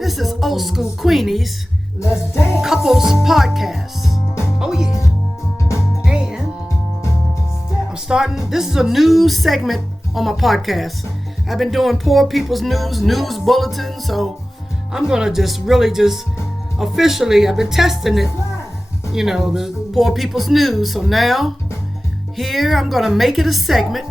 This is Old School Queenies Couples Podcast. Oh yeah. And I'm starting, this is a new segment on my podcast. I've been doing poor people's news bulletin, so I'm gonna just officially, I've been testing it, the poor people's news. So now, here I'm gonna make it a segment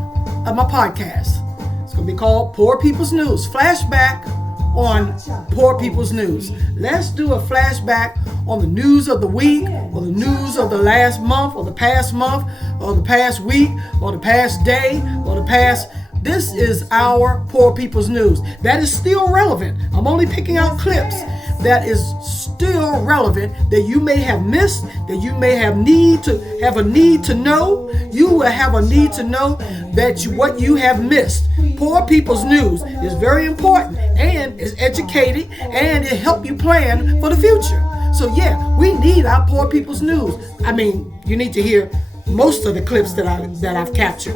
of my podcast. It's gonna be called Poor People's News. Flashback on Poor People's News. Let's do a flashback on the news of the week, or the news of the last month, or the past month, or the past week, or the past day, or the past. This is our Poor People's News. That is still relevant. I'm only picking out clips that is still relevant, that you may have missed, that you may have a need to know. You will have a need to know that what you have missed. Poor People's News is very important, and is educated, and it help you plan for the future. So yeah, we need our Poor People's News. I mean, you need to hear most of the clips that I've captured.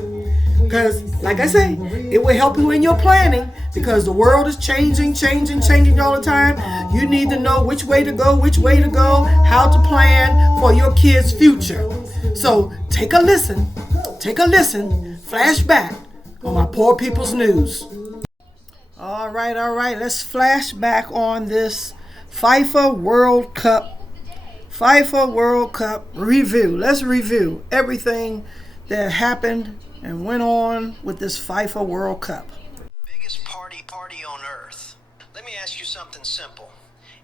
Because, like I say, it will help you in your planning, because the world is changing all the time. You need to know which way to go, how to plan for your kids' future. So take a listen, flashback on my Poor People's News. All right, let's flash back on this FIFA World Cup review. Let's review everything that happened and went on with this FIFA World Cup. Biggest party on earth. Let me ask you something simple.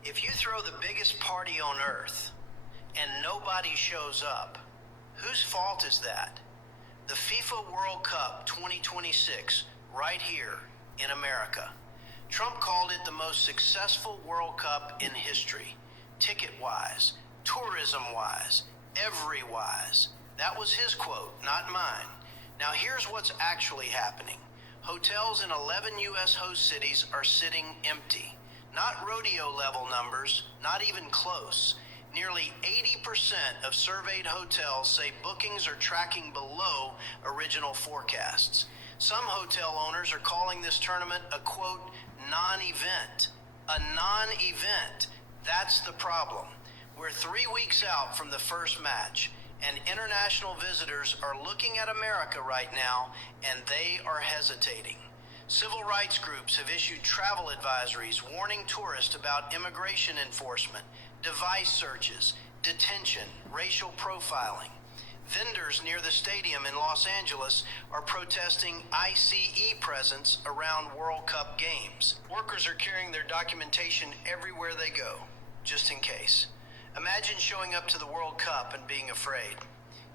If you throw the biggest party on earth and nobody shows up, whose fault is that? The FIFA World Cup 2026, right here in America. Trump called it the most successful World Cup in history. Ticket-wise, tourism-wise, every-wise. That was his quote, not mine. Now here's what's actually happening. Hotels in 11 U.S. host cities are sitting empty. Not rodeo level numbers, not even close. Nearly 80% of surveyed hotels say bookings are tracking below original forecasts. Some hotel owners are calling this tournament a quote, non-event. A non-event. That's the problem. We're 3 weeks out from the first match, and international visitors are looking at America right now, and they are hesitating. Civil rights groups have issued travel advisories warning tourists about immigration enforcement, device searches, detention, racial profiling. Vendors near the stadium in Los Angeles are protesting ICE presence around World Cup games. Workers are carrying their documentation everywhere they go, just in case. Imagine showing up to the World Cup and being afraid.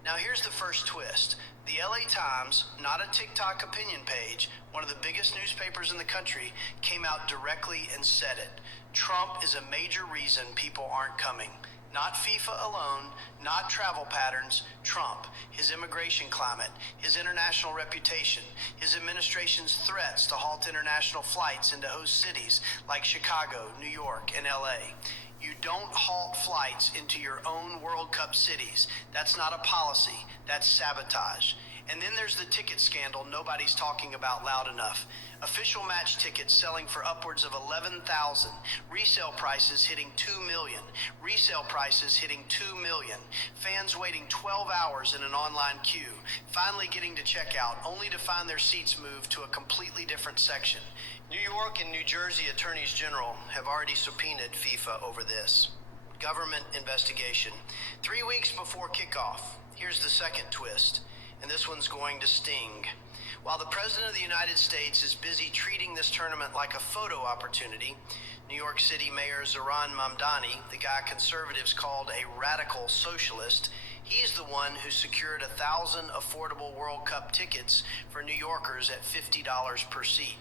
Now here's the first twist. The LA Times, not a TikTok opinion page, one of the biggest newspapers in the country, came out directly and said it. Trump is a major reason people aren't coming. Not FIFA alone, not travel patterns, Trump, his immigration climate, his international reputation, his administration's threats to halt international flights into host cities like Chicago, New York, and LA. You don't halt flights into your own World Cup cities. That's not a policy. That's sabotage. And then there's the ticket scandal nobody's talking about loud enough. Official match tickets selling for upwards of 11,000. Resale prices hitting 2 million. Resale prices hitting 2 million. Fans waiting 12 hours in an online queue. Finally getting to check out, only to find their seats moved to a completely different section. New York and New Jersey attorneys general have already subpoenaed FIFA over this. Government investigation. 3 weeks before kickoff. Here's the second twist, and this one's going to sting. While the President of the United States is busy treating this tournament like a photo opportunity, New York City Mayor Zohran Mamdani, the guy conservatives called a radical socialist, he's the one who secured 1,000 affordable World Cup tickets for New Yorkers at $50 per seat,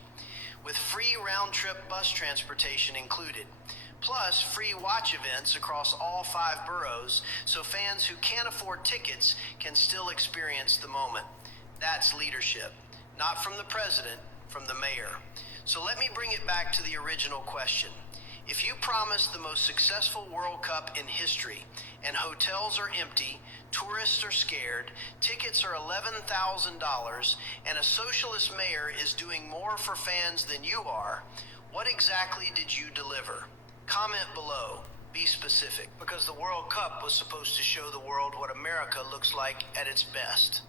with free round-trip bus transportation included, plus free watch events across all 5 boroughs, so fans who can't afford tickets can still experience the moment. That's leadership. Not from the president, from the mayor. So let me bring it back to the original question. If you promise the most successful World Cup in history, and hotels are empty, tourists are scared, tickets are $11,000, and a socialist mayor is doing more for fans than you are, what exactly did you deliver? Comment below. Be specific, because the World Cup was supposed to show the world what America looks like at its best.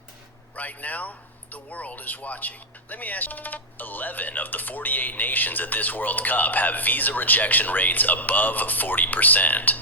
Right now, the world is watching. Let me ask you. 11 of the 48 nations at this World Cup have visa rejection rates above 40%.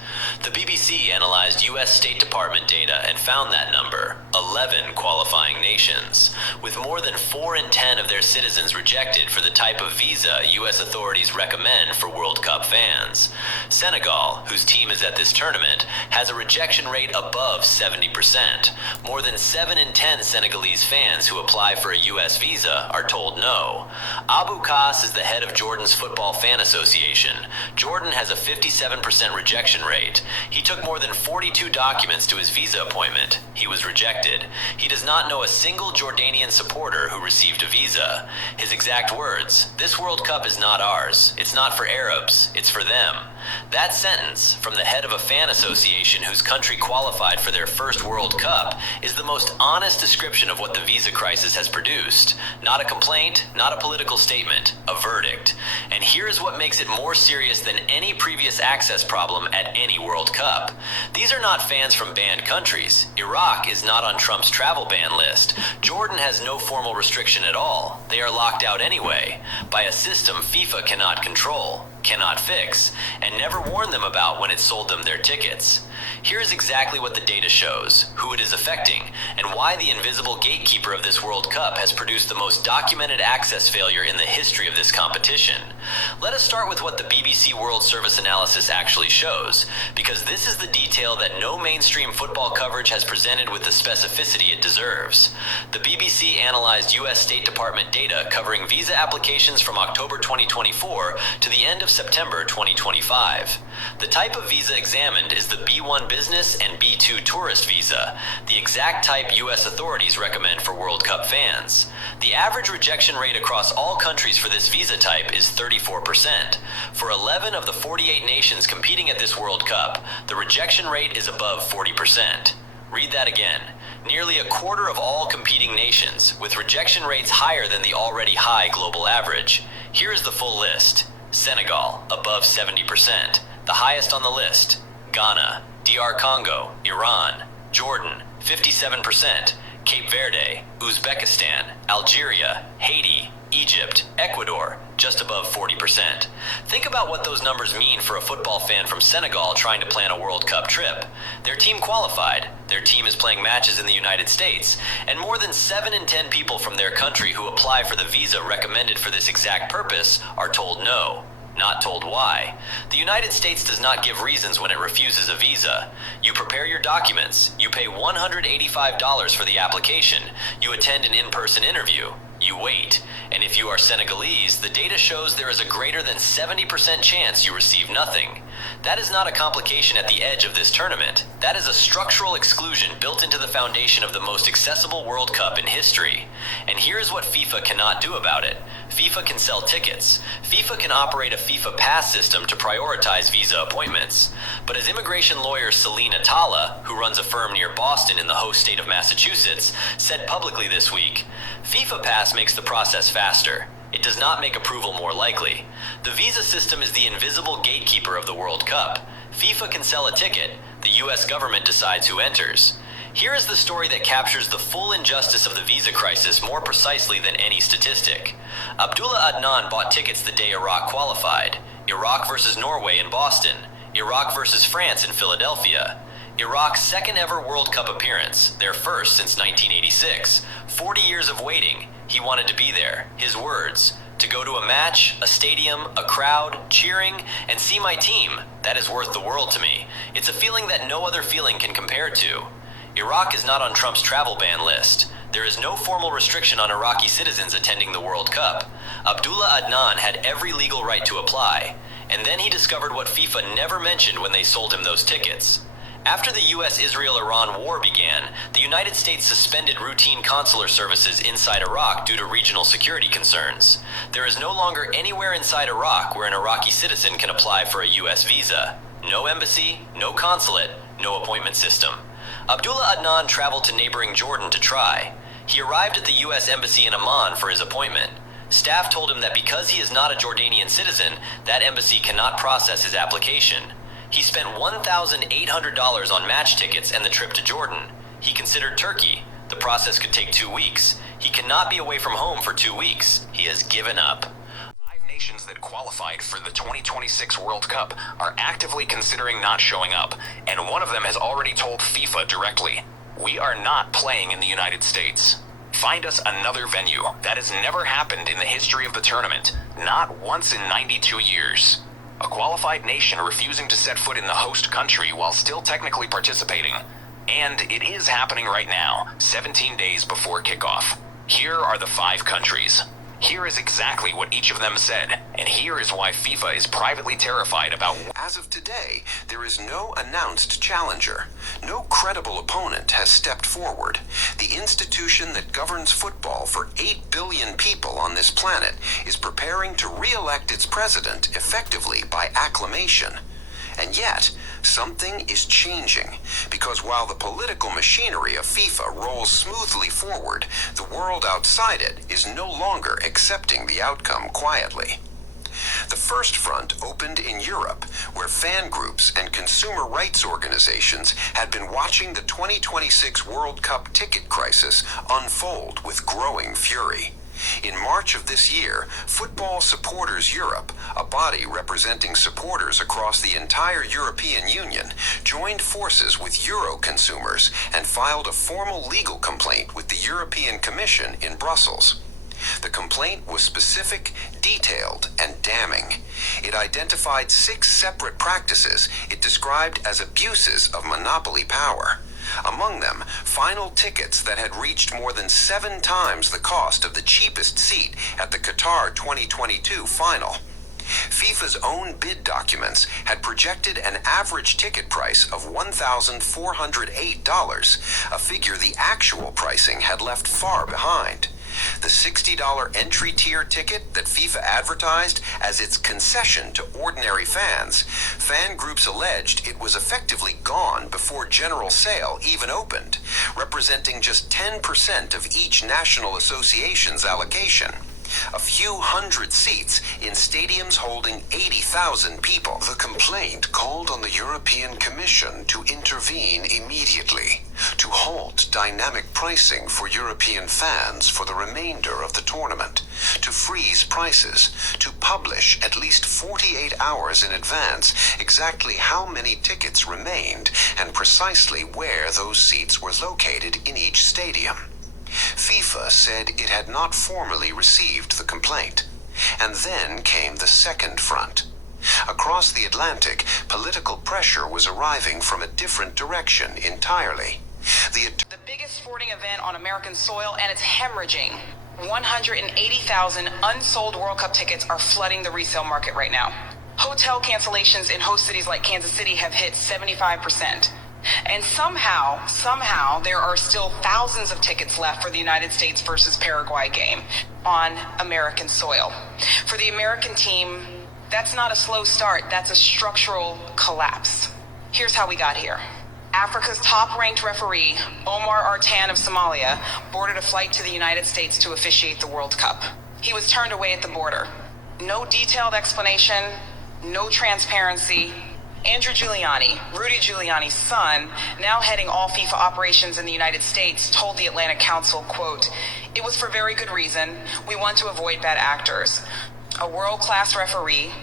The BBC analyzed U.S. State Department data and found that number, 11 qualifying nations, with more than 4 in 10 of their citizens rejected for the type of visa U.S. authorities recommend for World Cup fans. Senegal, whose team is at this tournament, has a rejection rate above 70%. More than 7 in 10 Senegalese fans who apply for a U.S. visa are told no. Abu Qas is the head of Jordan's Football Fan Association. Jordan has a 57% rejection rate. He took more than 42 documents to his visa appointment. He was rejected. He does not know a single Jordanian supporter who received a visa. His exact words, "This World Cup is not ours. It's not for Arabs. It's for them." That sentence, from the head of a fan association whose country qualified for their first World Cup, is the most honest description of what the visa crisis has produced. Not a complaint, not a political statement, a verdict. And here is what makes it more serious than any previous access problem at any World Cup. These are not fans from banned countries. Iraq is not on Trump's travel ban list. Jordan has no formal restriction at all. They are locked out anyway, by a system FIFA cannot control, cannot fix, and never warned them about when it sold them their tickets. Here's exactly what the data shows, who it is affecting, and why the invisible gatekeeper of this World Cup has produced the most documented access failure in the history of this competition. Let us start with what the BBC World Service analysis actually shows, because this is the detail that no mainstream football coverage has presented with the specificity it deserves. The BBC analyzed U.S. State Department data covering visa applications from October 2024 to the end of September 2025. The type of visa examined is the B1 business and B2 tourist visa, the exact type U.S. authorities recommend for World Cup fans. The average rejection rate across all countries for this visa type is 34%. For 11 of the 48 nations competing at this World Cup, the rejection rate is above 40%. Read that again. Nearly a quarter of all competing nations, with rejection rates higher than the already high global average. Here is the full list. Senegal, above 70%. The highest on the list, Ghana, DR Congo, Iran, Jordan, 57%, Cape Verde, Uzbekistan, Algeria, Haiti, Egypt, Ecuador, just above 40%. Think about what those numbers mean for a football fan from Senegal trying to plan a World Cup trip. Their team qualified, their team is playing matches in the United States, and more than 7 in 10 people from their country who apply for the visa recommended for this exact purpose are told no. Not told why. The United States does not give reasons when it refuses a visa. You prepare your documents, you pay $185 for the application, you attend an in-person interview, you wait, and if you are Senegalese, the data shows there is a greater than 70% chance you receive nothing. That is not a complication at the edge of this tournament. That is a structural exclusion built into the foundation of the most accessible World Cup in history. And here's what FIFA cannot do about it. FIFA can sell tickets. FIFA can operate a FIFA pass system to prioritize visa appointments. But as immigration lawyer Celine Atala, who runs a firm near Boston in the host state of Massachusetts, said publicly this week, FIFA pass makes the process faster. It does not make approval more likely. The visa system is the invisible gatekeeper of the World Cup. FIFA can sell a ticket. The US government decides who enters. Here is the story that captures the full injustice of the visa crisis more precisely than any statistic. Abdullah Adnan bought tickets the day Iraq qualified. Iraq versus Norway in Boston. Iraq versus France in Philadelphia. Iraq's second ever World Cup appearance, their first since 1986. 40 years of waiting. He wanted to be there. His words, to go to a match, a stadium, a crowd, cheering, and see my team, that is worth the world to me. It's a feeling that no other feeling can compare to. Iraq is not on Trump's travel ban list. There is no formal restriction on Iraqi citizens attending the World Cup. Abdullah Adnan had every legal right to apply. And then he discovered what FIFA never mentioned when they sold him those tickets. After the U.S.-Israel-Iran war began, the United States suspended routine consular services inside Iraq due to regional security concerns. There is no longer anywhere inside Iraq where an Iraqi citizen can apply for a U.S. visa. No embassy, no consulate, no appointment system. Abdullah Adnan traveled to neighboring Jordan to try. He arrived at the U.S. Embassy in Amman for his appointment. Staff told him that because he is not a Jordanian citizen, that embassy cannot process his application. He spent $1,800 on match tickets and the trip to Jordan. He considered Turkey. The process could take 2 weeks. He cannot be away from home for 2 weeks. He has given up. 5 nations that qualified for the 2026 World Cup are actively considering not showing up, and one of them has already told FIFA directly, "We are not playing in the United States. Find us another venue." That has never happened in the history of the tournament, not once in 92 years. A qualified nation refusing to set foot in the host country while still technically participating. And it is happening right now, 17 days before kickoff. Here are the 5 countries. Here is exactly what each of them said, and here is why FIFA is privately terrified about. As of today, there is no announced challenger. No credible opponent has stepped forward. The institution that governs football for 8 billion people on this planet is preparing to re-elect its president effectively by acclamation. And yet, something is changing, because while the political machinery of FIFA rolls smoothly forward, the world outside it is no longer accepting the outcome quietly. The first front opened in Europe, where fan groups and consumer rights organizations had been watching the 2026 World Cup ticket crisis unfold with growing fury. In March of this year, Football Supporters Europe, a body representing supporters across the entire European Union, joined forces with Euro consumers and filed a formal legal complaint with the European Commission in Brussels. The complaint was specific, detailed, and damning. It identified 6 separate practices it described as abuses of monopoly power. Among them, final tickets that had reached more than 7 times the cost of the cheapest seat at the Qatar 2022 final. FIFA's own bid documents had projected an average ticket price of $1,408, a figure the actual pricing had left far behind. The $60 entry tier ticket that FIFA advertised as its concession to ordinary fans, fan groups alleged it was effectively gone before general sale even opened, representing just 10% of each national association's allocation. A few hundred seats in stadiums holding 80,000 people. The complaint called on the European Commission to intervene immediately, to halt dynamic pricing for European fans for the remainder of the tournament, to freeze prices, to publish at least 48 hours in advance exactly how many tickets remained and precisely where those seats were located in each stadium. FIFA said it had not formally received the complaint. And then came the second front. Across the Atlantic, political pressure was arriving from a different direction entirely. The biggest sporting event on American soil, and it's hemorrhaging. 180,000 unsold World Cup tickets are flooding the resale market right now. Hotel cancellations in host cities like Kansas City have hit 75%. And somehow, there are still thousands of tickets left for the United States versus Paraguay game on American soil. For the American team, that's not a slow start, that's a structural collapse. Here's how we got here. Africa's top-ranked referee, Omar Artan of Somalia, boarded a flight to the United States to officiate the World Cup. He was turned away at the border. No detailed explanation, no transparency. Andrew Giuliani, Rudy Giuliani's son, now heading all FIFA operations in the United States, told the Atlantic Council, quote, "It was for very good reason. We want to avoid bad actors." A world-class referee,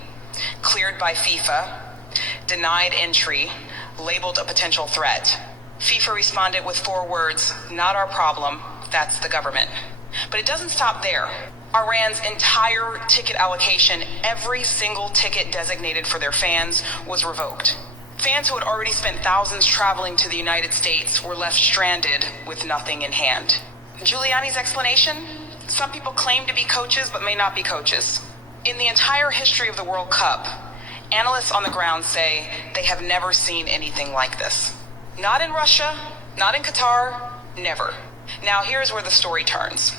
cleared by FIFA, denied entry, labeled a potential threat. FIFA responded with 4 words, "Not our problem, that's the government." But it doesn't stop there. Iran's entire ticket allocation, every single ticket designated for their fans, was revoked. Fans who had already spent thousands traveling to the United States were left stranded with nothing in hand. Giuliani's explanation? Some people claim to be coaches but may not be coaches. In the entire history of the World Cup, analysts on the ground say they have never seen anything like this. Not in Russia, not in Qatar, never. Now here's where the story turns.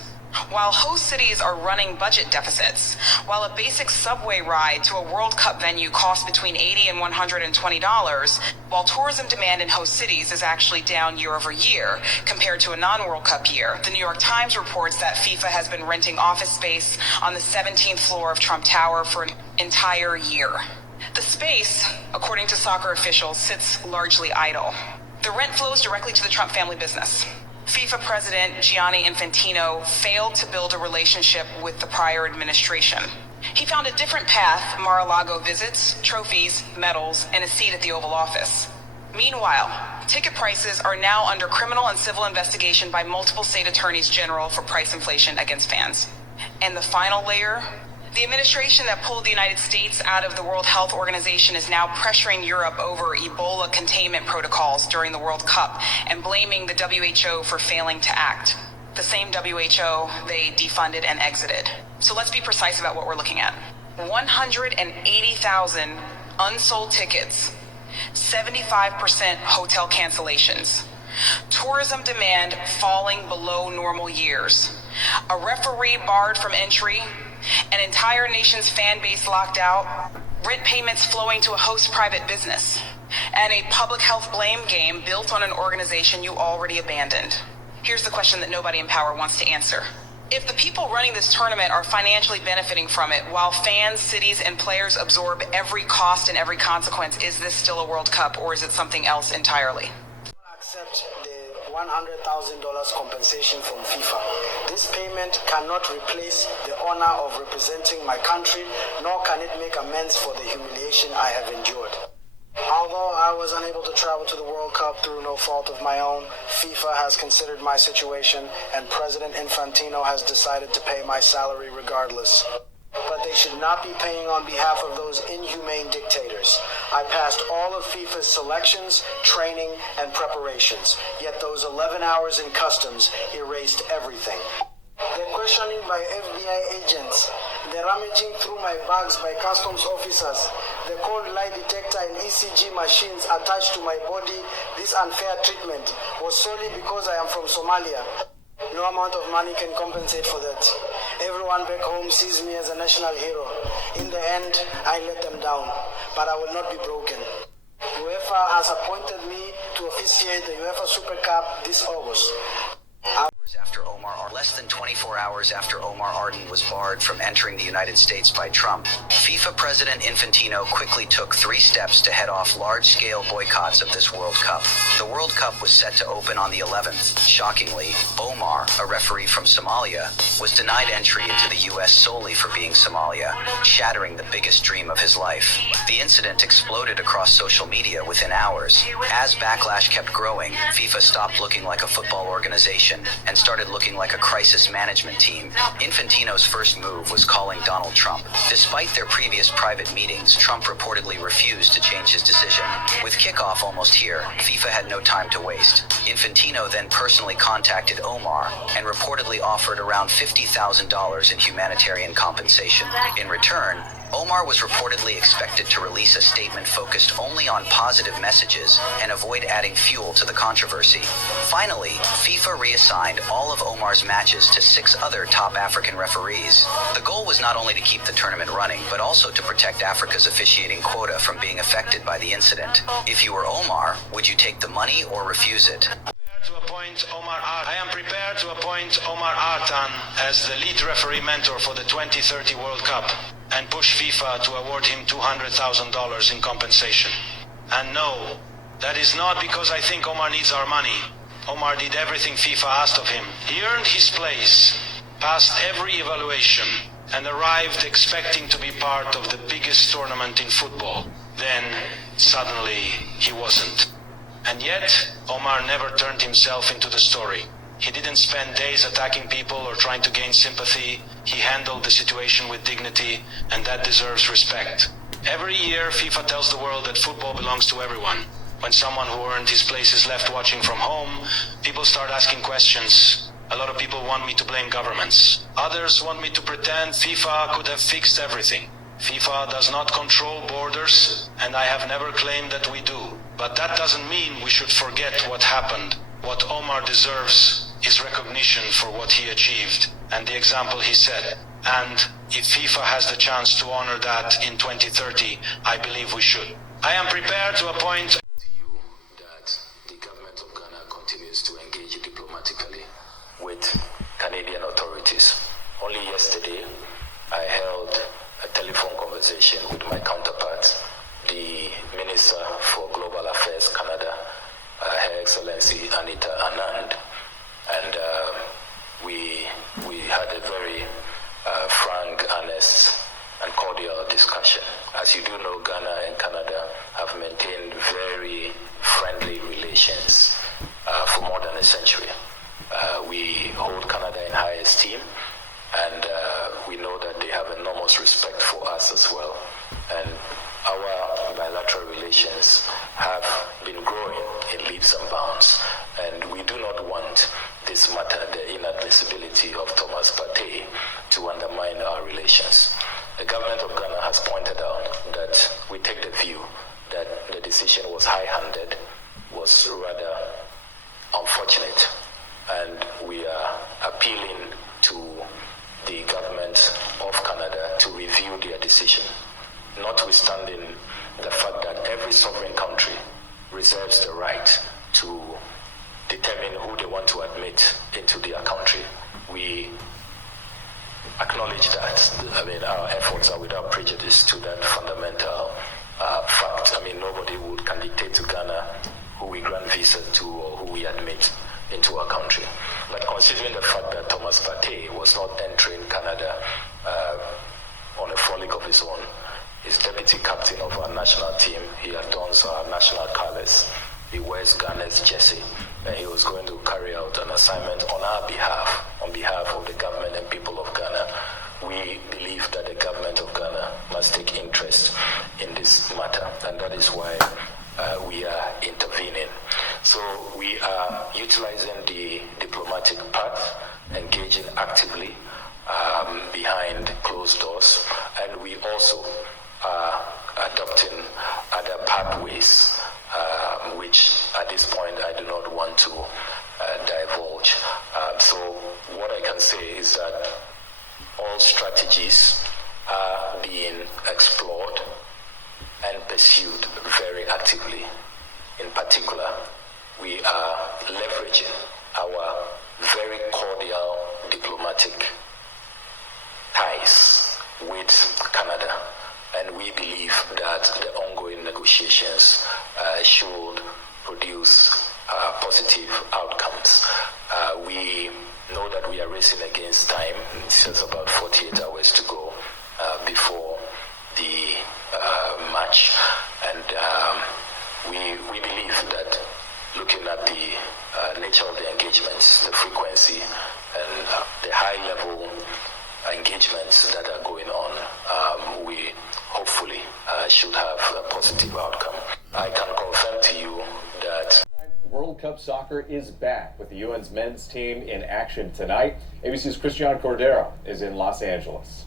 While host cities are running budget deficits, while a basic subway ride to a World Cup venue costs between $80 and $120, while tourism demand in host cities is actually down year over year compared to a non-World Cup year, the New York Times reports that FIFA has been renting office space on the 17th floor of Trump Tower for an entire year. The space, according to soccer officials, sits largely idle. The rent flows directly to the Trump family business. FIFA President Gianni Infantino failed to build a relationship with the prior administration. He found a different path: Mar-a-Lago visits, trophies, medals, and a seat at the Oval Office. Meanwhile, ticket prices are now under criminal and civil investigation by multiple state attorneys general for price inflation against fans. And the final layer: the administration that pulled the United States out of the World Health Organization is now pressuring Europe over Ebola containment protocols during the World Cup and blaming the WHO for failing to act. The same WHO they defunded and exited. So let's be precise about what we're looking at. 180,000 unsold tickets, 75% hotel cancellations, tourism demand falling below normal years, a referee barred from entry, an entire nation's fan base locked out, rent payments flowing to a host private business, and a public health blame game built on an organization you already abandoned. Here's the question that nobody in power wants to answer. If the people running this tournament are financially benefiting from it, while fans, cities, and players absorb every cost and every consequence, is this still a World Cup, or is it something else entirely? Accept the $100,000 compensation from FIFA. This payment cannot replace the honor of representing my country, nor can it make amends for the humiliation I have endured. Although I was unable to travel to the World Cup through no fault of my own, FIFA has considered my situation, and President Infantino has decided to pay my salary regardless. But they should not be paying on behalf of those inhumane dictators. I passed all of FIFA's selections, training, and preparations, yet those 11 hours in customs erased everything. The questioning by FBI agents, the rummaging through my bags by customs officers, the cold lie detector and ECG machines attached to my body, this unfair treatment was solely because I am from Somalia. No amount of money can compensate for that. Everyone back home sees me as a national hero. In the end, I let them down, but I will not be broken. UEFA has appointed me to officiate the UEFA Super Cup this August. Less than 24 hours after Omar Arden was barred from entering the United States by Trump, FIFA President Infantino quickly took 3 steps to head off large-scale boycotts of this World Cup. The World Cup was set to open on the 11th. Shockingly, Omar, a referee from Somalia, was denied entry into the U.S. solely for being Somalia, shattering the biggest dream of his life. The incident exploded across social media within hours. As backlash kept growing, FIFA stopped looking like a football organization and started looking like a crisis management team. Infantino's first move was calling Donald Trump. Despite their previous private meetings, Trump reportedly refused to change his decision. With kickoff almost here, FIFA had no time to waste. Infantino then personally contacted Omar and reportedly offered around $50,000 in humanitarian compensation. In return, Omar was reportedly expected to release a statement focused only on positive messages and avoid adding fuel to the controversy. Finally, FIFA reassigned all of Omar's matches to 6 other top African referees. The goal was not only to keep the tournament running, but also to protect Africa's officiating quota from being affected by the incident. If you were Omar, would you take the money or refuse it? I am prepared to appoint Omar Artan as the lead referee mentor for the 2030 World Cup and push FIFA to award him $200,000 in compensation. And no, that is not because I think Omar needs our money. Omar did everything FIFA asked of him. He earned his place, passed every evaluation, and arrived expecting to be part of the biggest tournament in football. Then, suddenly, he wasn't. And yet, Omar never turned himself into the story. He didn't spend days attacking people or trying to gain sympathy. He handled the situation with dignity, and that deserves respect. Every year, FIFA tells the world that football belongs to everyone. When someone who earned his place is left watching from home, people start asking questions. A lot of people want me to blame governments. Others want me to pretend FIFA could have fixed everything. FIFA does not control borders, and I have never claimed that we do. But that doesn't mean we should forget what happened. What Omar deserves is recognition for what he achieved. and the example he set. And if FIFA has the chance to honor that in 2030, I believe we should. I am prepared to appoint to you that the government of Ghana continues to engage diplomatically with Canadian authorities. Only yesterday, I held a telephone conversation with my counterpart, the Minister for Global Affairs Canada, Her Excellency Anita Anand, and we had a very frank, honest, and cordial discussion. As you do know, Ghana and Canada have maintained very friendly relations for more than a century. We hold Canada in high esteem, and we know that they have enormous respect for us as well. And our bilateral relations have been growing in leaps and bounds, and we do not want this matter, the inadmissibility of Thomas Partey, to undermine our relations. The government of Ghana has pointed out that we take the view that the decision was high-handed, was rather unfortunate, and we are appealing to the government of Canada to review their decision, notwithstanding the fact that every sovereign country reserves the right to determine who they want to admit into their country. We acknowledge that. I mean, our efforts are without prejudice to that fundamental fact. I mean, nobody can dictate to Ghana who we grant visa to or who we admit into our country. But considering the fact that Thomas Partey was not entering Canada on a frolic of his own, he's deputy captain of our national team. He adorns our national colors. He wears Ghana's jersey, and he was going to carry out an assignment on our behalf, on behalf of the government and people of Ghana. We believe that the government of Ghana must take interest in this matter, and that is why we are intervening. So we are utilizing the diplomatic path, engaging actively behind closed doors, and we also are adopting other pathways, which at this point I do not want to divulge. So what I can say is that all strategies are being explored and pursued very actively. In particular, we are leveraging our very cordial diplomatic ties with Canada, and we believe that the ongoing negotiations should produce positive outcomes. We know that we are racing against time. It's just about 48 hours to go before the match, and we believe that looking at the nature of the engagements, the frequency, and the high-level engagements that are going on, we hopefully should have a positive outcome. I can confirm to you that World Cup soccer is back with the UN's men's team in action tonight. ABC's Cristian Cordero is in Los Angeles.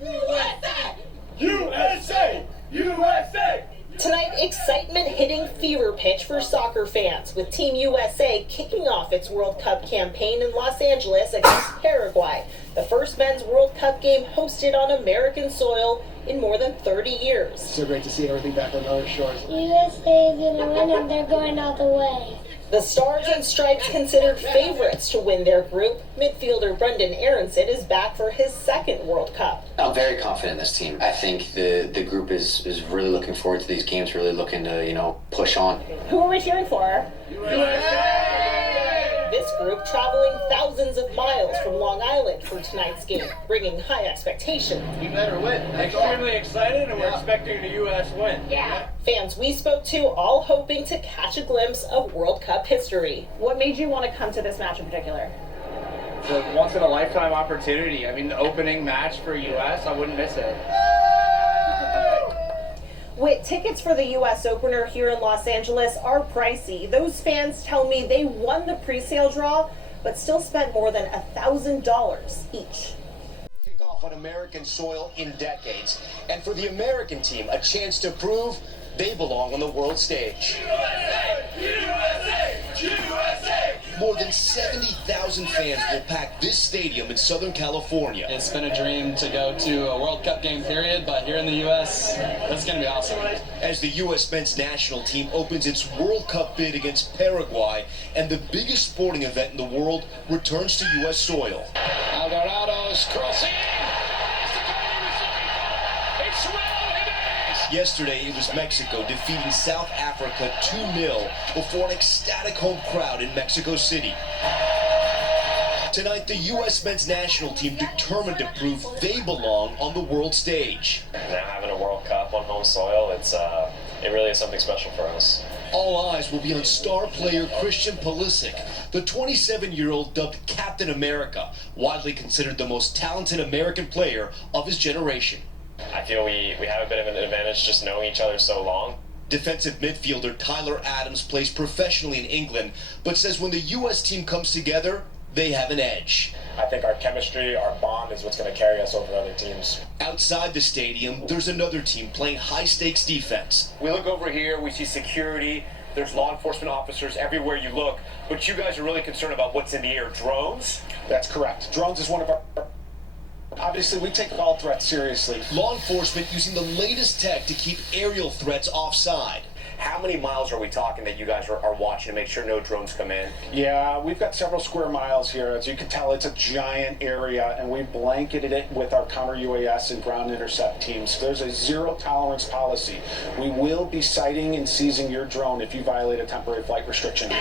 USA! USA! USA! Tonight, excitement hitting fever pitch for soccer fans, with Team USA kicking off its World Cup campaign in Los Angeles against Paraguay, the first men's World Cup game hosted on American soil in more than 30 years. So great to see everything back on our shores. USA is going to win and they're going all the way. The Stars and Stripes considered favorites to win their group. Midfielder Brendan Aronson is back for his second World Cup. I'm very confident in this team. I think the group is really looking forward to these games, really looking to, push on. Who are we cheering for? USA! This group traveling thousands of miles from Long Island for tonight's game, bringing high expectations. We better win. Extremely excited, and we're expecting the U.S. win. Yeah. Fans we spoke to all hoping to catch a glimpse of World Cup history. What made you want to come to this match in particular? It's a once-in-a-lifetime opportunity. I mean, the opening match for U.S., I wouldn't miss it. Whit, tickets for the U.S. opener here in Los Angeles are pricey. Those fans tell me they won the pre-sale draw, but still spent more than $1,000 each. Kick off on American soil in decades, and for the American team, a chance to prove they belong on the world stage. USA! USA! USA! More than 70,000 fans will pack this stadium in Southern California. It's been a dream to go to a World Cup game, period, but here in the U.S., that's going to be awesome. As the U.S. men's national team opens its World Cup bid against Paraguay, and the biggest sporting event in the world returns to U.S. soil. Alvarado's crossing. Yesterday, it was Mexico defeating South Africa 2-0 before an ecstatic home crowd in Mexico City. Tonight, the U.S. men's national team determined to prove they belong on the world stage. Now having a World Cup on home soil, it really is something special for us. All eyes will be on star player Christian Pulisic, the 27-year-old dubbed Captain America, widely considered the most talented American player of his generation. I feel we have a bit of an advantage just knowing each other so long. Defensive midfielder Tyler Adams plays professionally in England, but says when the U.S. team comes together, they have an edge. I think our chemistry, our bond is what's going to carry us over other teams. Outside the stadium, there's another team playing high-stakes defense. We look over here, we see security, there's law enforcement officers everywhere you look, but you guys are really concerned about what's in the air. Drones? That's correct. Drones is one of our... Obviously, we take all threats seriously. Law enforcement using the latest tech to keep aerial threats offside. How many miles are we talking that you guys are watching to make sure no drones come in? Yeah, we've got several square miles here. As you can tell, it's a giant area, and we blanketed it with our counter-UAS and ground intercept teams. There's a zero-tolerance policy. We will be citing and seizing your drone if you violate a temporary flight restriction.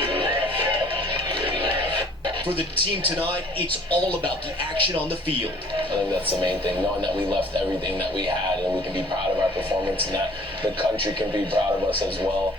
For the team tonight, it's all about the action on the field. I think that's the main thing, knowing that we left everything that we had and we can be proud of our performance and that the country can be proud of us as well.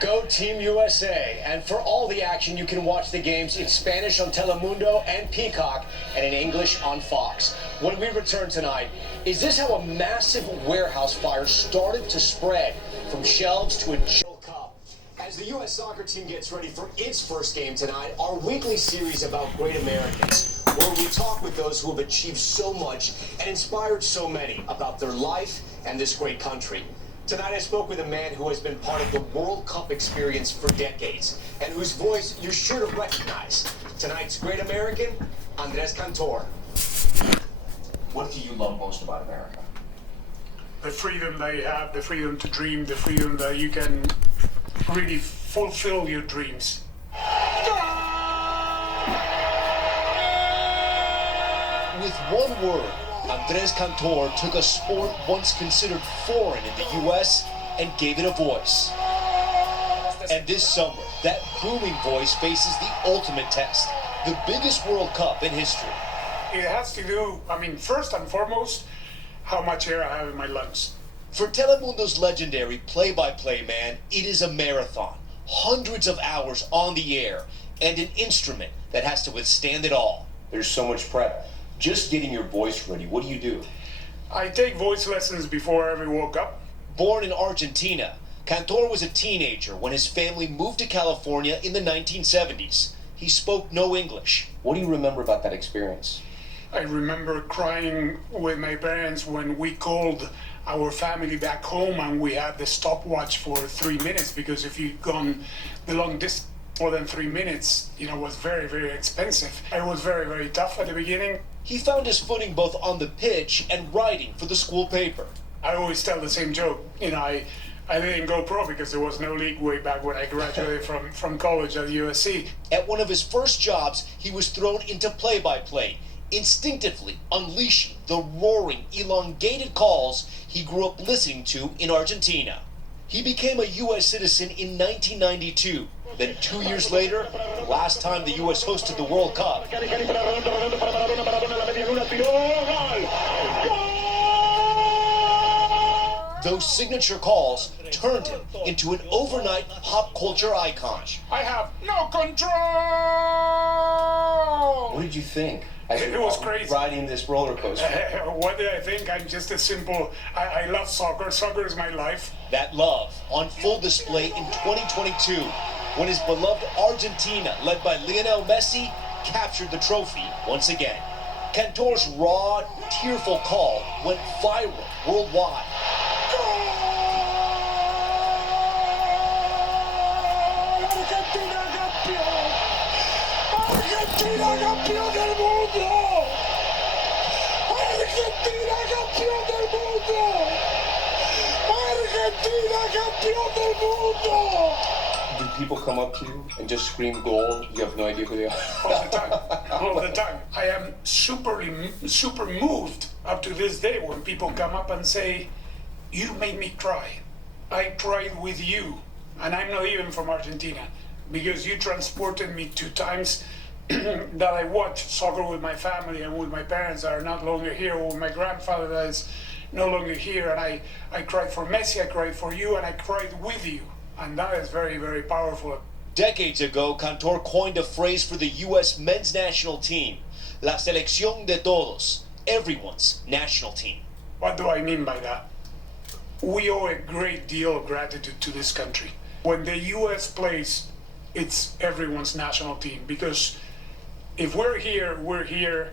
Go Team USA, and for all the action, you can watch the games in Spanish on Telemundo and Peacock, and in English on Fox. When we return tonight, is this how a massive warehouse fire started to spread from shelves to a World Cup? As the U.S. soccer team gets ready for its first game tonight, our weekly series about great Americans, where we talk with those who have achieved so much and inspired so many about their life and this great country. Tonight I spoke with a man who has been part of the World Cup experience for decades, and whose voice you're sure to recognize. Tonight's great American, Andres Cantor. What do you love most about America? The freedom that you have, the freedom to dream, the freedom that you can really fulfill your dreams. With one word, Andres Cantor took a sport once considered foreign in the U.S. and gave it a voice. And this summer, that booming voice faces the ultimate test, the biggest World Cup in history. It has to do, first and foremost, how much air I have in my lungs. For Telemundo's legendary play-by-play man, it is a marathon, hundreds of hours on the air, and an instrument that has to withstand it all. There's so much prep. Just getting your voice ready, what do you do? I take voice lessons before every World Cup. Born in Argentina, Cantor was a teenager when his family moved to California in the 1970s. He spoke no English. What do you remember about that experience? I remember crying with my parents when we called our family back home and we had the stopwatch for 3 minutes, because if you'd gone the long distance more than 3 minutes, it was very, very expensive. It was very, very tough at the beginning. He found his footing both on the pitch and writing for the school paper. I always tell the same joke. I didn't go pro because there was no league way back when I graduated from college at USC. At one of his first jobs, he was thrown into play-by-play, instinctively unleashing the roaring, elongated calls he grew up listening to in Argentina. He became a U.S. citizen in 1992. Then 2 years later, the last time the U.S. hosted the World Cup, those signature calls turned him into an overnight pop culture icon. I have no control! What did you think? It was crazy. Riding this roller coaster. What did I think? I'm just a simple... I love soccer. Soccer is my life. That love on full display in 2022 when his beloved Argentina, led by Lionel Messi, captured the trophy once again. Cantor's raw, tearful call went viral worldwide. Argentina campeón! Argentina campeón del mundo! Argentina campeón del mundo! Argentina campeón del mundo! Do people come up to you and just scream goal? You have no idea who they are? All the time. All the time. I am super moved up to this day when people come up and say, you made me cry. I cried with you. And I'm not even from Argentina, because you transported me to times that I watched soccer with my family and with my parents that are not longer here, or with my grandfather that is no longer here. And I cried for Messi, I cried for you, and I cried with you. And that is very, very powerful. Decades ago, Cantor coined a phrase for the U.S. men's national team, La selección de todos, everyone's national team. What do I mean by that? We owe a great deal of gratitude to this country. When the U.S. plays, it's everyone's national team, because if we're here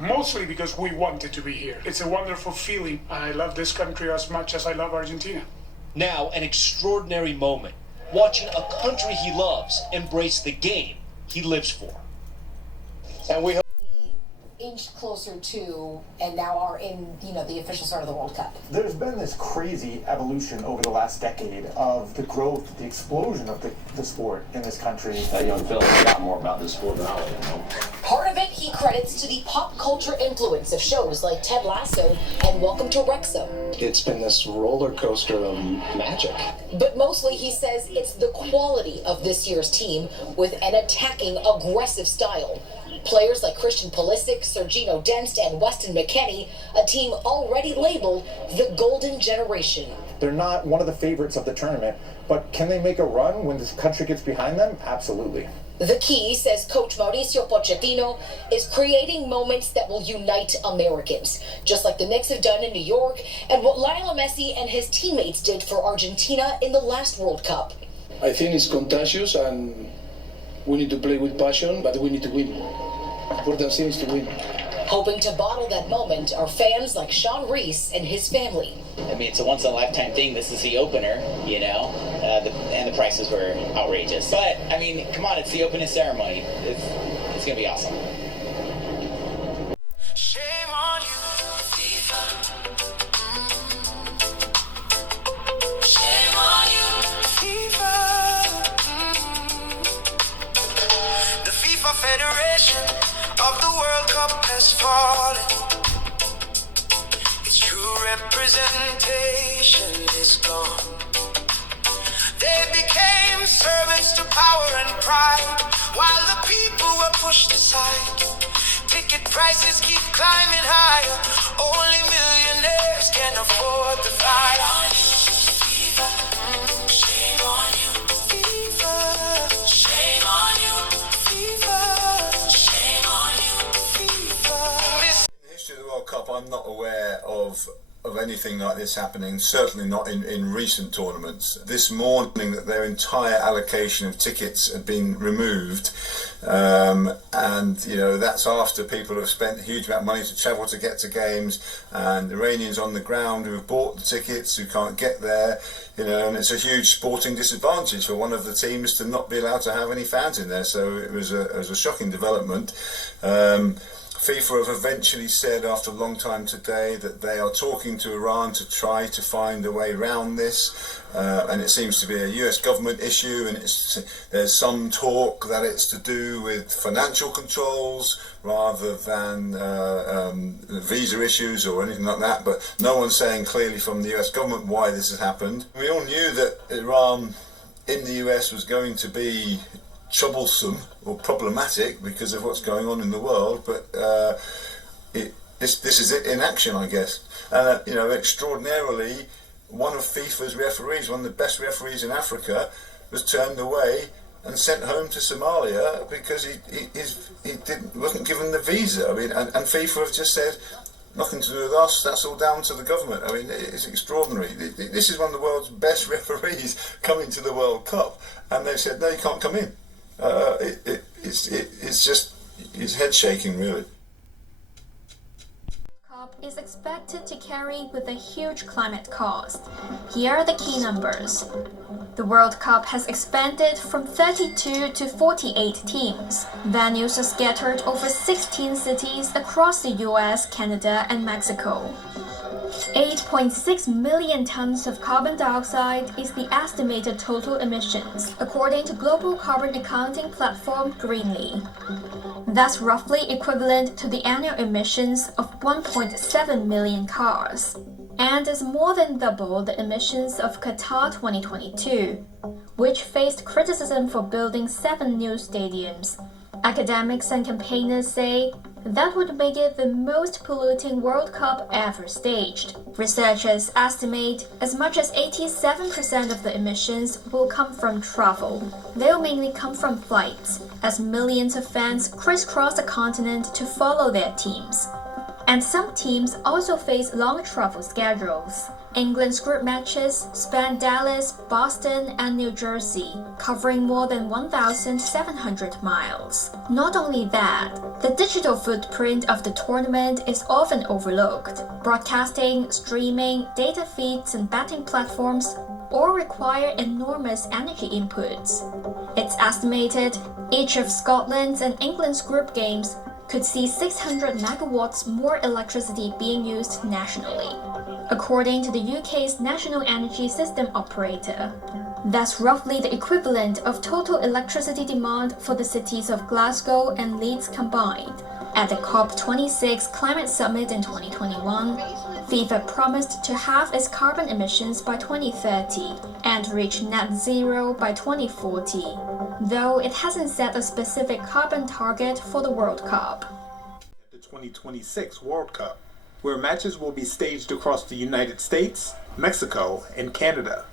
mostly because we wanted to be here. It's a wonderful feeling, and I love this country as much as I love Argentina. Now, an extraordinary moment, watching a country he loves embrace the game he lives for. And we inched closer to, and now are in, the official start of the World Cup. There's been this crazy evolution over the last decade of the growth, the explosion of the sport in this country. That young fella got more about this sport than I would, Part of it he credits to the pop culture influence of shows like Ted Lasso and Welcome to Wrexham. It's been this roller coaster of magic. But mostly he says it's the quality of this year's team with an attacking, aggressive style. Players like Christian Pulisic, Sergino Dest, and Weston McKennie, a team already labeled the Golden Generation. They're not one of the favorites of the tournament, but can they make a run when this country gets behind them? Absolutely. The key, says Coach Mauricio Pochettino, is creating moments that will unite Americans, just like the Knicks have done in New York and what Lionel Messi and his teammates did for Argentina in the last World Cup. I think it's contagious, and we need to play with passion, but we need to win. Important thing is to win. Hoping to bottle that moment are fans like Sean Reese and his family. I mean, it's a once-in-a-lifetime thing. This is the opener, and the prices were outrageous. But, I mean, come on, it's the opening ceremony. It's going to be awesome. Shame on you, FIFA. Shame on you, FIFA. The FIFA Federation of the World Cup has fallen. Its true representation is gone. They became servants to power and pride, while the people were pushed aside. Ticket prices keep climbing higher. Only millionaires can afford to fly. Shame on you, FIFA. Shame on you, FIFA. Shame on you, FIFA. In the history of the World Cup, I'm not aware of anything like this happening, certainly not in recent tournaments. This morning that their entire allocation of tickets had been removed, and that's after people have spent a huge amount of money to travel to get to games, and Iranians on the ground who have bought the tickets who can't get there, and it's a huge sporting disadvantage for one of the teams to not be allowed to have any fans in there. So it was a shocking development. FIFA have eventually said after a long time today that they are talking to Iran to try to find a way around this, and it seems to be a US government issue, and there's some talk that it's to do with financial controls rather than visa issues or anything like that, but no one's saying clearly from the US government why this has happened. We all knew that Iran in the US was going to be troublesome or problematic because of what's going on in the world, but this is it in action, I guess. And extraordinarily, one of FIFA's referees, one of the best referees in Africa, was turned away and sent home to Somalia because he wasn't given the visa. I mean, and FIFA have just said nothing to do with us. That's all down to the government. I mean, it's extraordinary. This is one of the world's best referees coming to the World Cup, and they said no, you can't come in. It's head shaking, really. Cup is expected to carry with a huge climate cost. Here are the key numbers. The World Cup has expanded from 32 to 48 teams. Venues are scattered over 16 cities across the US, Canada, and Mexico. 8.6 million tons of carbon dioxide is the estimated total emissions, according to global carbon accounting platform Greenly. That's roughly equivalent to the annual emissions of 1.7 million cars, and is more than double the emissions of Qatar 2022, which faced criticism for building 7 new stadiums. Academics and campaigners say that would make it the most polluting World Cup ever staged. Researchers estimate as much as 87% of the emissions will come from travel. They'll mainly come from flights, as millions of fans crisscross the continent to follow their teams. And some teams also face long travel schedules. England's group matches span Dallas, Boston, and New Jersey, covering more than 1,700 miles. Not only that, the digital footprint of the tournament is often overlooked. Broadcasting, streaming, data feeds, and betting platforms all require enormous energy inputs. It's estimated each of Scotland's and England's group games could see 600 megawatts more electricity being used nationally, according to the UK's National Energy System Operator. That's roughly the equivalent of total electricity demand for the cities of Glasgow and Leeds combined. At the COP26 Climate Summit in 2021, FIFA promised to halve its carbon emissions by 2030 and reach net zero by 2040, though it hasn't set a specific carbon target for the World Cup. The 2026 World Cup, where matches will be staged across the United States, Mexico, and Canada.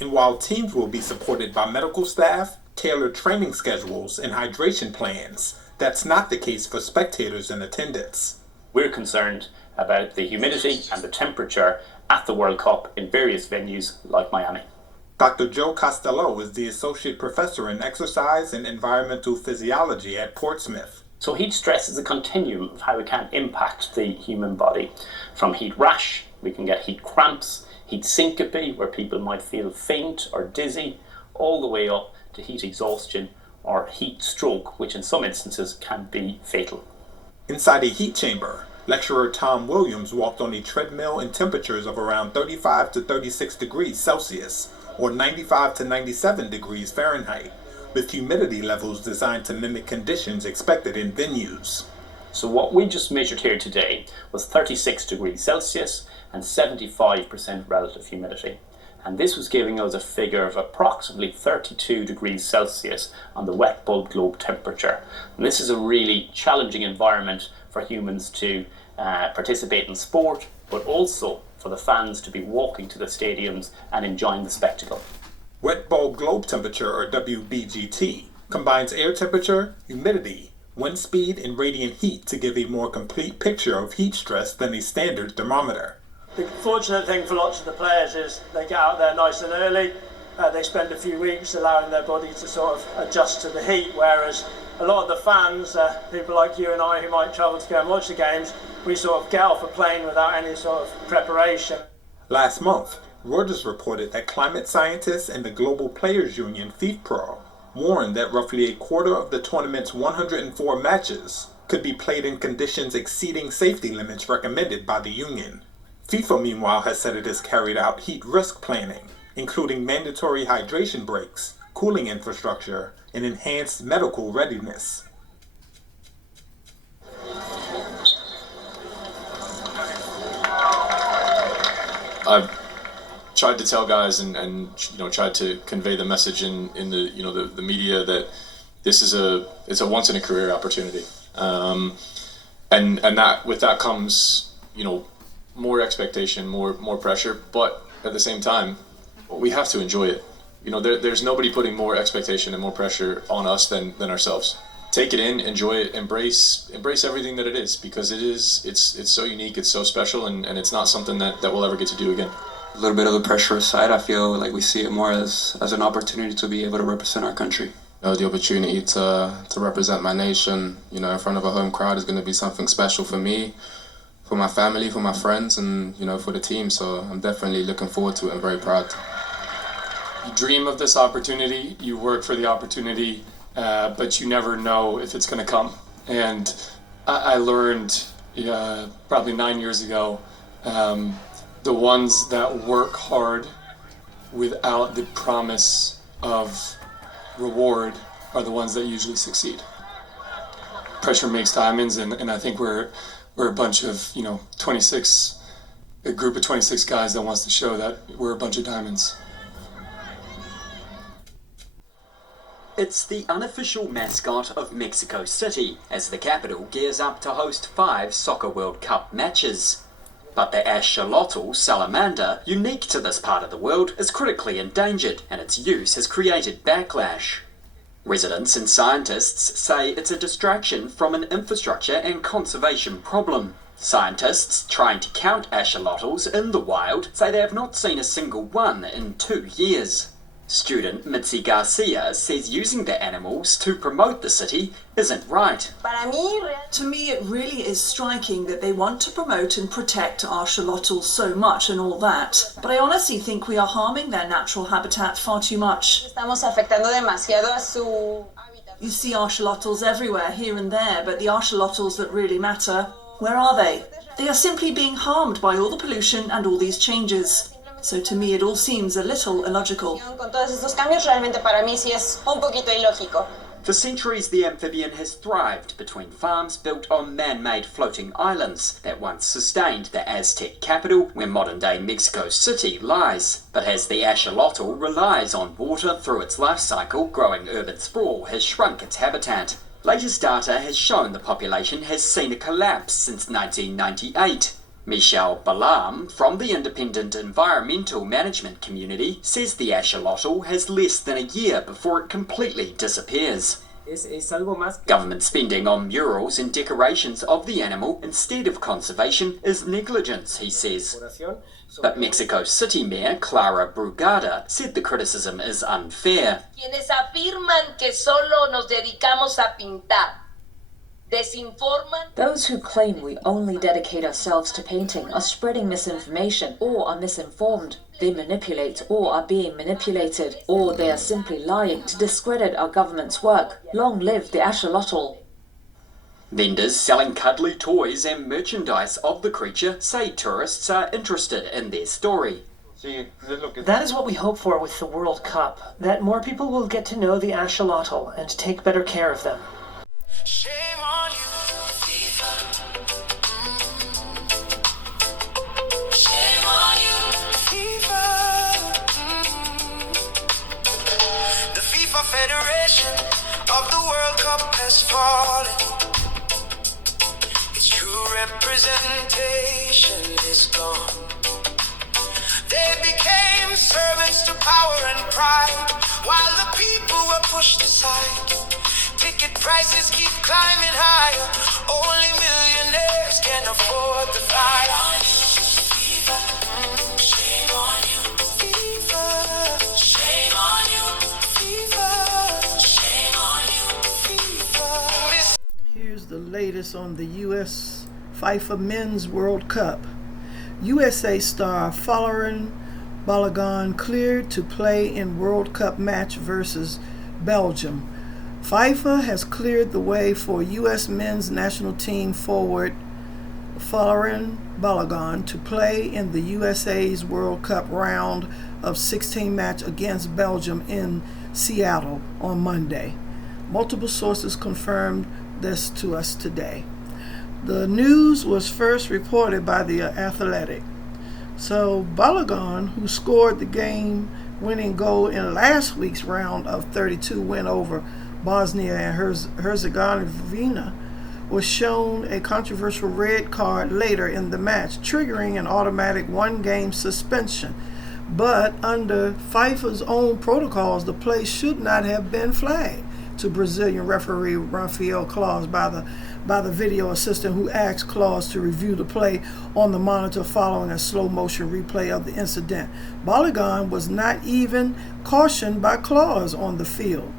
And while teams will be supported by medical staff, tailored training schedules, and hydration plans, that's not the case for spectators in attendance. We're concerned about the humidity and the temperature at the World Cup in various venues like Miami. Dr. Joe Costello is the Associate Professor in Exercise and Environmental Physiology at Portsmouth. So heat stress is a continuum of how it can impact the human body. From heat rash, we can get heat cramps, heat syncope, where people might feel faint or dizzy, all the way up to heat exhaustion or heat stroke, which in some instances can be fatal. Inside a heat chamber, lecturer Tom Williams walked on a treadmill in temperatures of around 35 to 36 degrees Celsius, or 95 to 97 degrees Fahrenheit, with humidity levels designed to mimic conditions expected in venues. So what we just measured here today was 36 degrees Celsius and 75% relative humidity. And this was giving us a figure of approximately 32 degrees Celsius on the wet bulb globe temperature. And this is a really challenging environment for humans to participate in sport, but also for the fans to be walking to the stadiums and enjoying the spectacle. Wet bulb globe temperature, or WBGT, combines air temperature, humidity, wind speed, and radiant heat to give a more complete picture of heat stress than a standard thermometer. The fortunate thing for lots of the players is they get out there nice and early. They spend a few weeks allowing their body to sort of adjust to the heat, whereas a lot of the fans, people like you and I who might travel to go and watch the games, we sort of get off a plane without any sort of preparation. Last month, Reuters reported that climate scientists and the Global Players Union, FIFPro, warned that roughly a quarter of the tournament's 104 matches could be played in conditions exceeding safety limits recommended by the union. FIFA, meanwhile, has said it has carried out heat risk planning, including mandatory hydration breaks, cooling infrastructure, and enhanced medical readiness. I've tried to tell guys and tried to convey the message in the the media that this is it's a once in a career opportunity, and that with that comes more expectation, more pressure, but at the same time we have to enjoy it. There's nobody putting more expectation and more pressure on us than ourselves. Take it in, enjoy it, embrace everything that it is, because it's so unique, it's so special, and it's not something that we'll ever get to do again. A little bit of the pressure aside, I feel like we see it more as an opportunity to be able to represent our country. The opportunity to represent my nation, in front of a home crowd is going to be something special for me. my family, for my friends, and for the team. So I'm definitely looking forward to it. I'm very proud. You dream of this opportunity, you work for the opportunity, but you never know if it's going to come. And I learned probably 9 years ago, the ones that work hard without the promise of reward are the ones that usually succeed. Pressure makes diamonds, and I think we're a bunch of 26, a group of 26 guys that wants to show that we're a bunch of diamonds. It's the unofficial mascot of Mexico City as the capital gears up to host 5 Soccer World Cup matches. But the axolotl salamander, unique to this part of the world, is critically endangered, and its use has created backlash. Residents and scientists say it's a distraction from an infrastructure and conservation problem. Scientists trying to count axolotls in the wild say they have not seen a single one in 2 years. Student Mitzi Garcia says using the animals to promote the city isn't right. To me, it really is striking that they want to promote and protect axolotls so much and all that. But I honestly think we are harming their natural habitat far too much. You see axolotls everywhere, here and there, but the axolotls that really matter, where are they? They are simply being harmed by all the pollution and all these changes. So to me, it all seems a little illogical. For centuries, the amphibian has thrived between farms built on man-made floating islands that once sustained the Aztec capital where modern-day Mexico City lies. But as the axolotl relies on water through its life cycle, growing urban sprawl has shrunk its habitat. Latest data has shown the population has seen a collapse since 1998. Michelle Balam from the independent environmental management community says the axolotl has less than a year before it completely disappears. Government spending on murals and decorations of the animal instead of conservation is negligence, he says. But Mexico City Mayor Clara Brugada said the criticism is unfair. Quienes afirman que solo nos dedicamos a pintar. Those who claim we only dedicate ourselves to painting are spreading misinformation or are misinformed. They manipulate or are being manipulated, or they are simply lying to discredit our government's work. Long live the axolotl. Vendors selling cuddly toys and merchandise of the creature say tourists are interested in their story. That is what we hope for with the World Cup, that more people will get to know the axolotl and take better care of them. Shame on you, FIFA. Shame on you, FIFA. The FIFA Federation of the World Cup has fallen. Its true representation is gone. They became servants to power and pride, while the people were pushed aside. Ticket prices keep climbing higher. Only millionaires can afford to fly. Shame on you, FIFA. Shame on you, FIFA. Shame on you, FIFA. Here's the latest on the U.S. FIFA Men's World Cup. USA star Folarin Balogun cleared to play in World Cup match versus Belgium. FIFA has cleared the way for U.S. men's national team forward Folarin Balogun to play in the USA's World Cup round of 16 match against Belgium in Seattle on Monday. Multiple sources confirmed this to us today. The news was first reported by The Athletic. So Balogun, who scored the game-winning goal in last week's round of 32 win over Bosnia and Herzegovina, was shown a controversial red card later in the match, triggering an automatic one-game suspension. But under FIFA's own protocols, the play should not have been flagged to Brazilian referee Rafael Claus by the video assistant, who asked Claus to review the play on the monitor following a slow-motion replay of the incident. Balogun was not even cautioned by Claus on the field.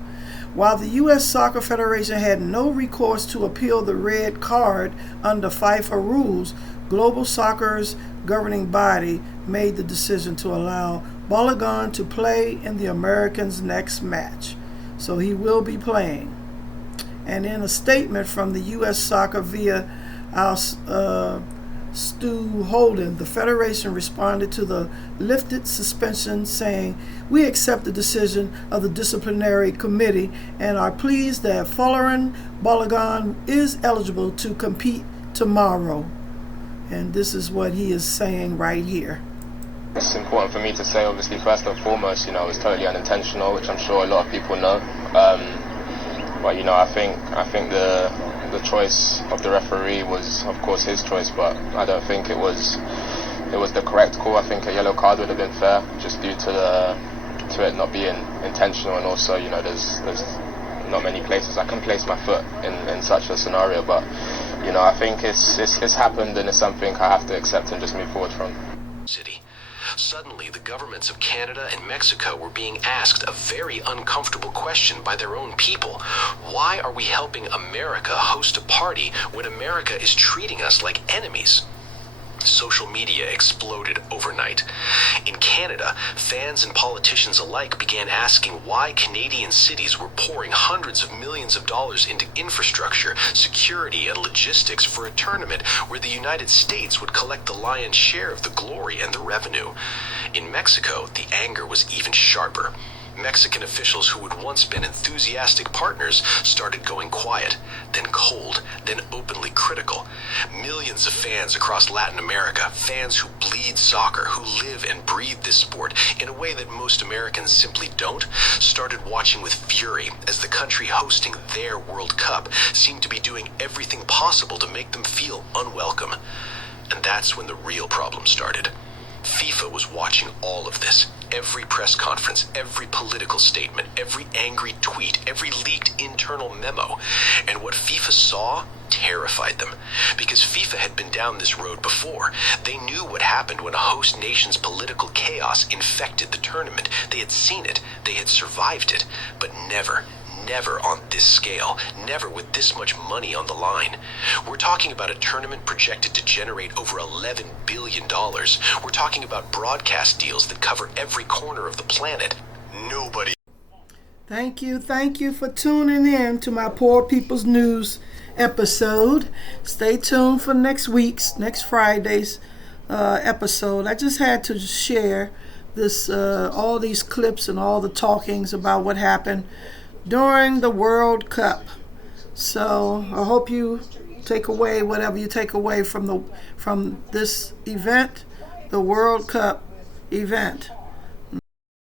While the U.S. Soccer Federation had no recourse to appeal the red card under FIFA rules, Global Soccer's governing body made the decision to allow Balogun to play in the Americans' next match. So he will be playing. And in a statement from the U.S. Soccer via Stu Holden, the Federation responded to the lifted suspension saying, "We accept the decision of the disciplinary committee and are pleased that Folarin Balogun is eligible to compete tomorrow." And this is what he is saying right here. It's important for me to say, obviously, first and foremost, it was totally unintentional, which I'm sure a lot of people know. But I think the choice of the referee was, of course, his choice, but I don't think it was the correct call. I think a yellow card would have been fair, just due to it not being intentional, and also, there's not many places I can place my foot in such a scenario. But I think it's happened, and it's something I have to accept and just move forward from. City. Suddenly, the governments of Canada and Mexico were being asked a very uncomfortable question by their own people. Why are we helping America host a party when America is treating us like enemies? Social media exploded overnight. In Canada, fans and politicians alike began asking why Canadian cities were pouring hundreds of millions of dollars into infrastructure, security, and logistics for a tournament where the United States would collect the lion's share of the glory and the revenue. In Mexico, the anger was even sharper. Mexican officials who had once been enthusiastic partners started going quiet, then cold, then openly critical. Millions of fans across Latin America, fans who bleed soccer, who live and breathe this sport in a way that most Americans simply don't, started watching with fury as the country hosting their World Cup seemed to be doing everything possible to make them feel unwelcome. And that's when the real problem started. FIFA was watching all of this. Every press conference, every political statement, every angry tweet, every leaked internal memo. And what FIFA saw terrified them. Because FIFA had been down this road before. They knew what happened when a host nation's political chaos infected the tournament. They had seen it. They had survived it. But never on this scale, never with this much money on the line. We're talking about a tournament projected to generate over $11 billion. We're talking about broadcast deals that cover every corner of the planet. Nobody. Thank you for tuning in to my Poor People's News episode. Stay tuned for next Friday's episode. I just had to share this, all these clips and all the talkings about what happened during the World Cup. So I hope you take away whatever you take away from this event, the World Cup event.